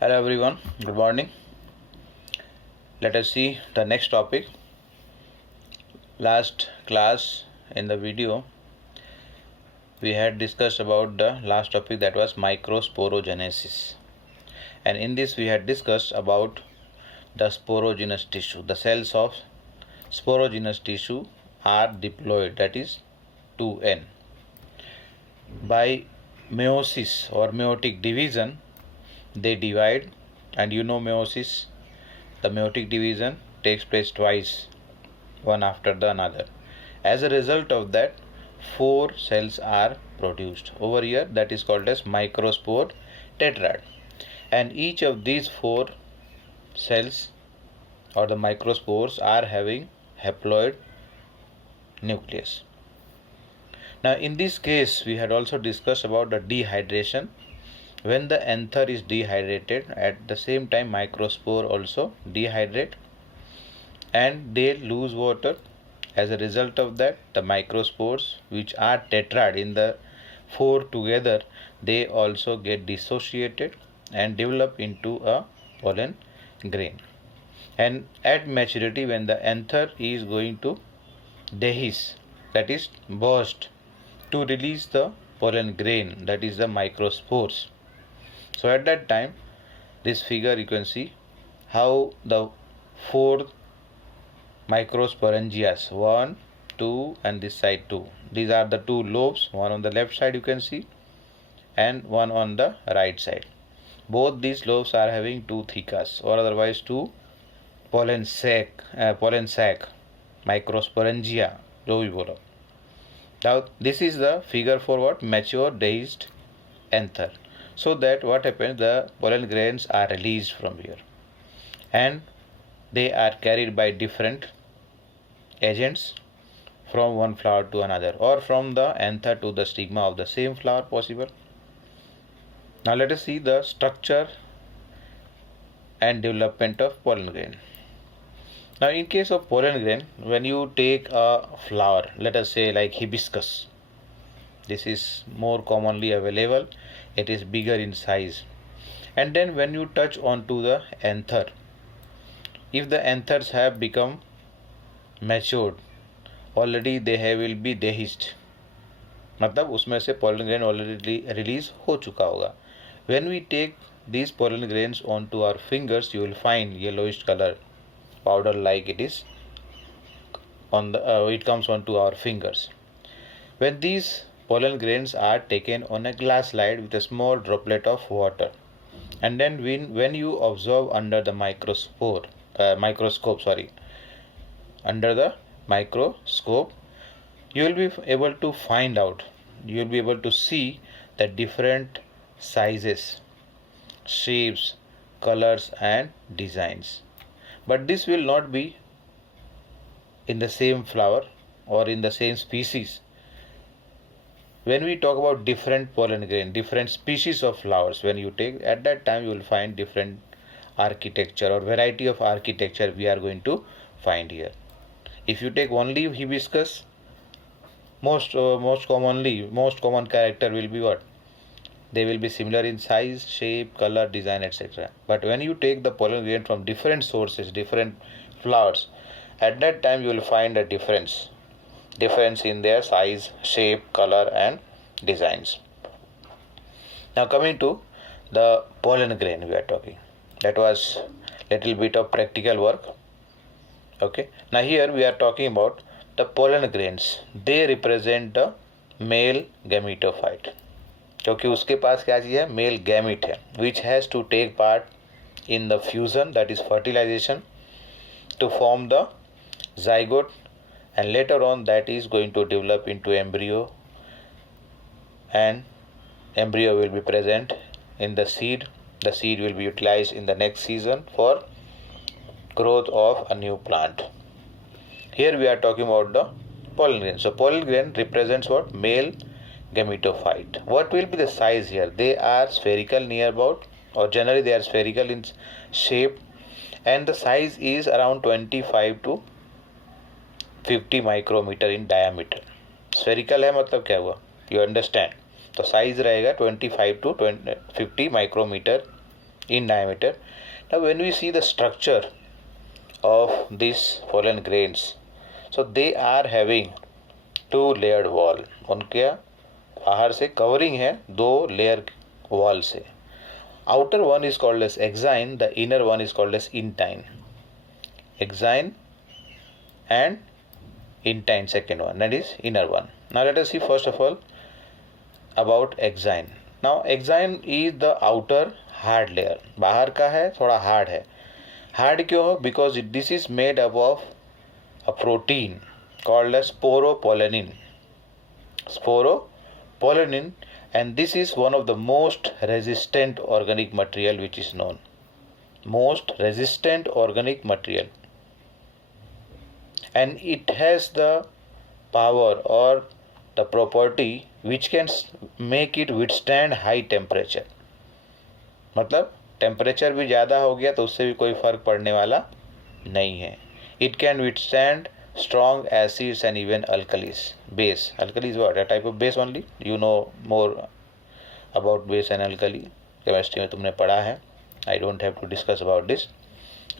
Hello everyone, good morning. Let us see the next topic. Last class in the video we had discussed about the last topic, that was microsporogenesis, and in this we had discussed about the sporogenous tissue. The cells of sporogenous tissue are diploid, that is 2n. By meiosis or meiotic division they divide, and you know meiosis, the meiotic division takes place twice, one after the another. As a result of that, 4 cells are produced over here, that is called as microspore tetrad, and each of these 4 cells or the microspores are having haploid nucleus. Now in this case we had also discussed about the dehydration. When the anther is dehydrated, at the same time microspore also dehydrate and they lose water. As a result of that, the microspores, which are tetrad in the 4 together, they also get dissociated and develop into a pollen grain. And at maturity, when the anther is going to dehisce, that is burst, to release the pollen grain, that is the microspores. So at that time, this figure you can see how the 4 microsporangias, 1, 2 and this side 2. These are the 2 lobes, one on the left side you can see and one on the right side. Both these lobes are having 2 thecas, or otherwise 2 pollen sac, microsporangia जो भी बोलो. Now this is the figure for what? Mature dehisced anther. So that what happens, the pollen grains are released from here and they are carried by different agents from one flower to another, or from the anther to the stigma of the same flower possible. Now let us see the structure and development of pollen grain. Now in case of pollen grain, when you take a flower, let us say like hibiscus, this is more commonly available, it is bigger in size, and then when you touch onto the anther, if the anthers have become matured already, they will be dehisced, मतलब उसमें से pollen grain already release हो चुका होगा. When we take these pollen grains onto our fingers, you will find yellowish color powder like it is on the it comes onto our fingers. When these pollen grains are taken on a glass slide with a small droplet of water, and then when you observe under the microscope, under the microscope, you will be able to find out, you will be able to see the different sizes, shapes, colors and designs. But this will not be in the same flower or in the same species. When we talk about different pollen grain, different species of flowers, when you take, at that time you will find different architecture or variety of architecture we are going to find here. If you take only hibiscus, most common character will be what? They will be similar in size, shape, color, design, etc. But when you take the pollen grain from different sources, different flowers, at that time you will find a difference in their size, shape, color and designs. Now coming to the pollen grain we are talking, that was little bit of practical work. Okay, now here we are talking about the pollen grains. They represent the male gametophyte, क्योंकि उसके पास क्या चीज़ है? Male gamete है, which has to take part in the fusion, that is fertilization, to form the zygote, and later on that is going to develop into embryo, and embryo will be present in the seed. The seed will be utilized in the next season for growth of a new plant. Here we are talking about the pollen grain. So pollen grain represents what? Male gametophyte. What will be the size here? They are spherical near about, or generally they are spherical in shape, and the size is around 25 to 50 micrometer in diameter. Spherical है मतलब क्या हुआ? You understand? तो size रहेगा 25 to 50 micrometer in diameter. Now when we see the structure of these pollen grains, so they are having two layered wall. उनके बाहर से covering है दो लेयर वॉल से. Outer one is called as exine, the inner one is called as intine. Exine and intine, second one, that is inner one. Now let us see first of all about exine. Now exine is the outer hard layer. बाहर का है थोड़ा hard है. Hard क्यों हो? Because this is made up of a protein called as sporopollenin. Sporopollenin, and this is one of the most resistant organic material which is known. Most resistant organic material. And it has the power or the property which can make it withstand high temperature. मतलब temperature भी ज़्यादा हो गया तो उससे भी कोई फ़र्क पड़ने वाला नहीं है. It can withstand strong acids and even alkalis. Base. Alkali is what? A type of base only. You know more about base and alkali. Chemistry में तुमने पढ़ा है. I don't have to discuss about this.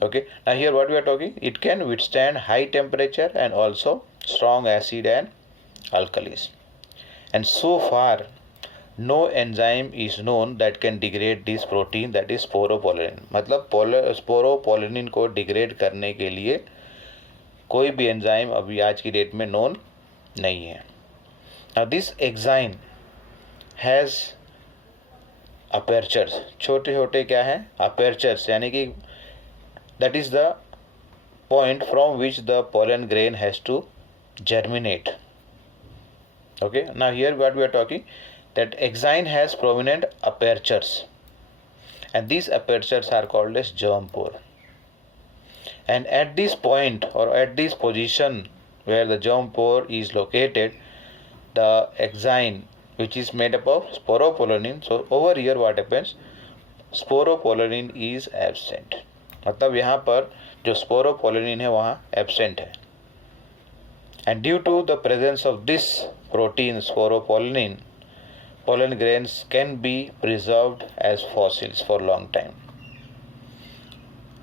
Okay. Now here what we are talking, it can withstand high temperature and also strong acid and alkalis. And so far, no enzyme is known that can degrade this protein, that is sporopollenin. मतलब sporopollenin को degrade करने के लिए कोई भी enzyme अभी आज की डेट में नोन नहीं है. Now this exine has apertures. छोटे छोटे क्या हैं? Apertures, यानी कि that is the point from which the pollen grain has to germinate. Okay. Now here what we are talking, that exine has prominent apertures, and these apertures are called as germ pore. And at this point or at this position where the germ pore is located, the exine, which is made up of sporopollenin, so over here what happens, sporopollenin is absent. मतलब यहाँ पर जो sporopollenin है वहाँ absent है. And due to the presence of this protein sporopollenin, pollen grains can be preserved as fossils for long time.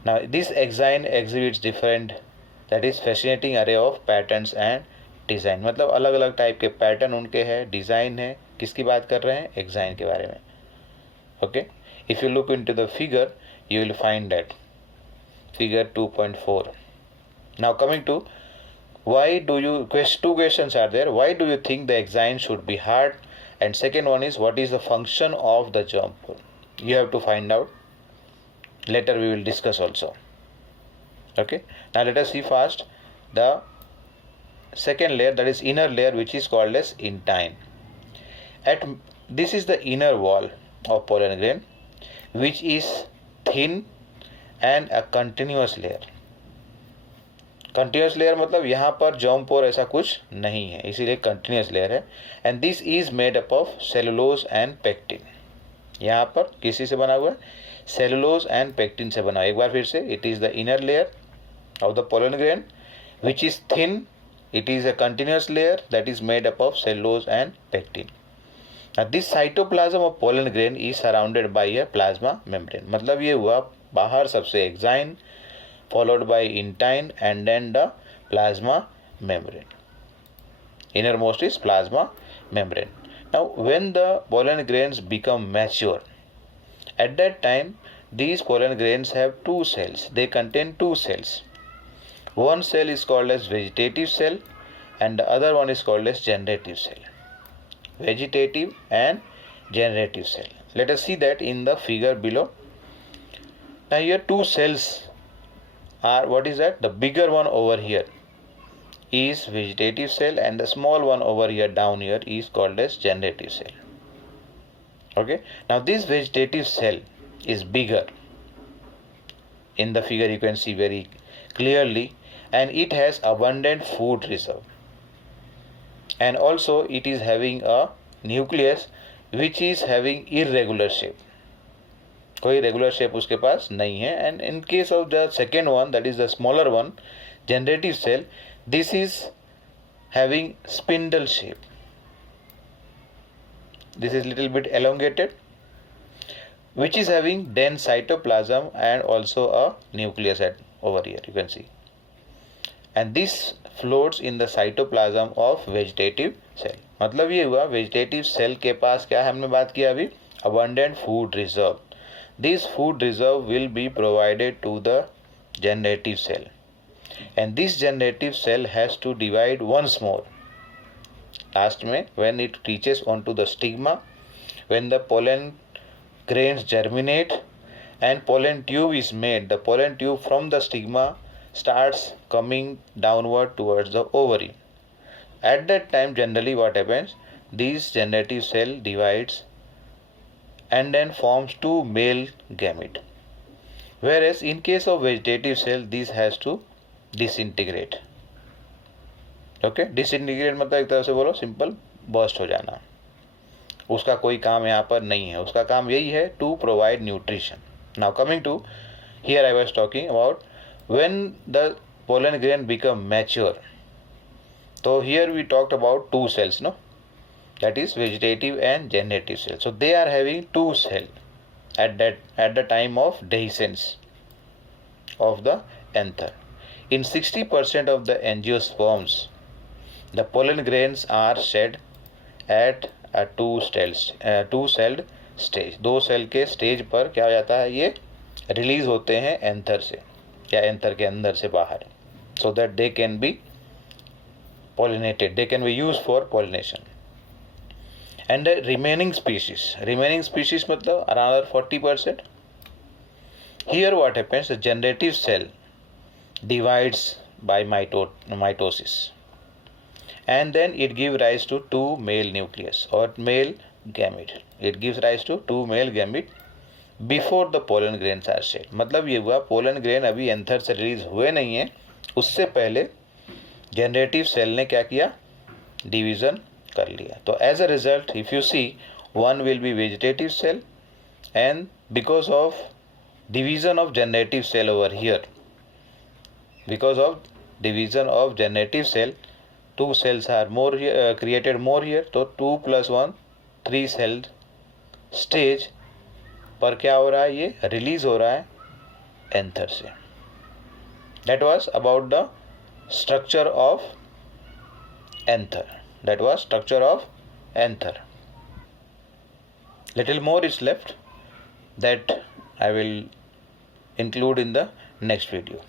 Now this exine exhibits different, that is fascinating array of patterns and design. मतलब अलग अलग type के pattern उनके हैं, design है. किसकी बात कर रहे हैं? एक्साइन के बारे में. Okay. If you look into the figure you will find that figure 2.4. Now coming to why do you, two questions are there. Why do you think the exine should be hard? And second one is, what is the function of the germ pore? You have to find out. Later we will discuss also. Okay. Now let us see first the second layer, that is inner layer, which is called as intine. This is the inner wall of pollen grain, which is thin and a continuous layer. Continuous layer मतलब यहाँ पर germ पोर ऐसा कुछ नहीं है, इसीलिए continuous layer है. And this is made up of cellulose and pectin. यहाँ पर किसी से बना हुआ है? सेलुलोज एंड पेक्टिन से बना. एक बार फिर से, it is the inner layer of the pollen grain which is thin. It is a continuous layer that is made up of cellulose and pectin. This cytoplasm of pollen grain is surrounded by a plasma membrane. मतलब ये हुआ बाहर सबसे exine, followed by intine, and then the plasma membrane. Innermost is plasma membrane. Now when the pollen grains become mature, at that time these pollen grains have two cells. They contain two cells. One cell is called as vegetative cell and the other one is called as generative cell. Vegetative and generative cell. Let us see that in the figure below. Now here two cells are, what is that? The bigger one over here is vegetative cell and the small one over here down here is called as generative cell. Okay. Now this vegetative cell is bigger. In the figure you can see very clearly, and it has abundant food reserve. And also it is having a nucleus which is having irregular shape. कोई regular shape उसके पास नहीं है. And in case of the second one, that is the smaller one, generative cell, this is having spindle shape. This is little bit elongated. which is having dense cytoplasm and also a nucleus at over here, you can see. And this floats in the cytoplasm of vegetative cell. मतलब ये हुआ vegetative cell के पास क्या है, हमने बात किया अभी, abundant food reserve. This food reserve will be provided to the generative cell, and this generative cell has to divide once more. Last में when it reaches onto the stigma, when the pollen grains germinate and pollen tube is made, the pollen tube from the stigma starts coming downward towards the ovary. At that time, generally what happens, this generative cell divides and then forms two male gamete. Whereas in case of vegetative cell, this has to disintegrate. Okay, disintegrate मतलब एक तरह से बोलो simple burst हो जाना. उसका कोई काम यहाँ पर नहीं है, उसका काम यही है to provide nutrition. Now coming to here I was talking about when the pollen grain become mature. तो here we talked about two cells, no, that is vegetative and generative cell. So they are having two cells at the time of dehiscence of the anther. In 60% of the angiosperms, the pollen grains are shed at a two-celled stage. दो cell के stage पर क्या हो जाता है, ये release होते हैं एंथर से या एंथर के अंदर से बाहर, so that they can be pollinated, they can be used for pollination. And the remaining species मतलब another 40%. Here what happens, the generative cell divides by mitosis, and then it gives rise to two male nucleus or male gamete. It gives rise to two male gamete before the pollen grains are shed. मतलब ये हुआ pollen grain अभी anther से release हुए नहीं है, उससे पहले जनरेटिव सेल ने क्या किया, डिवीजन कर लिया. तो as a result if you see, one will be vegetative cell, and because of division of generative cell over here, because of division of generative cell, two cells are more created more here. तो 2 + 1 3 celled stage पर क्या हो रहा है, ये release हो रहा है एंथर से. That was about the structure of anther. Little more is left that I will include in the next video.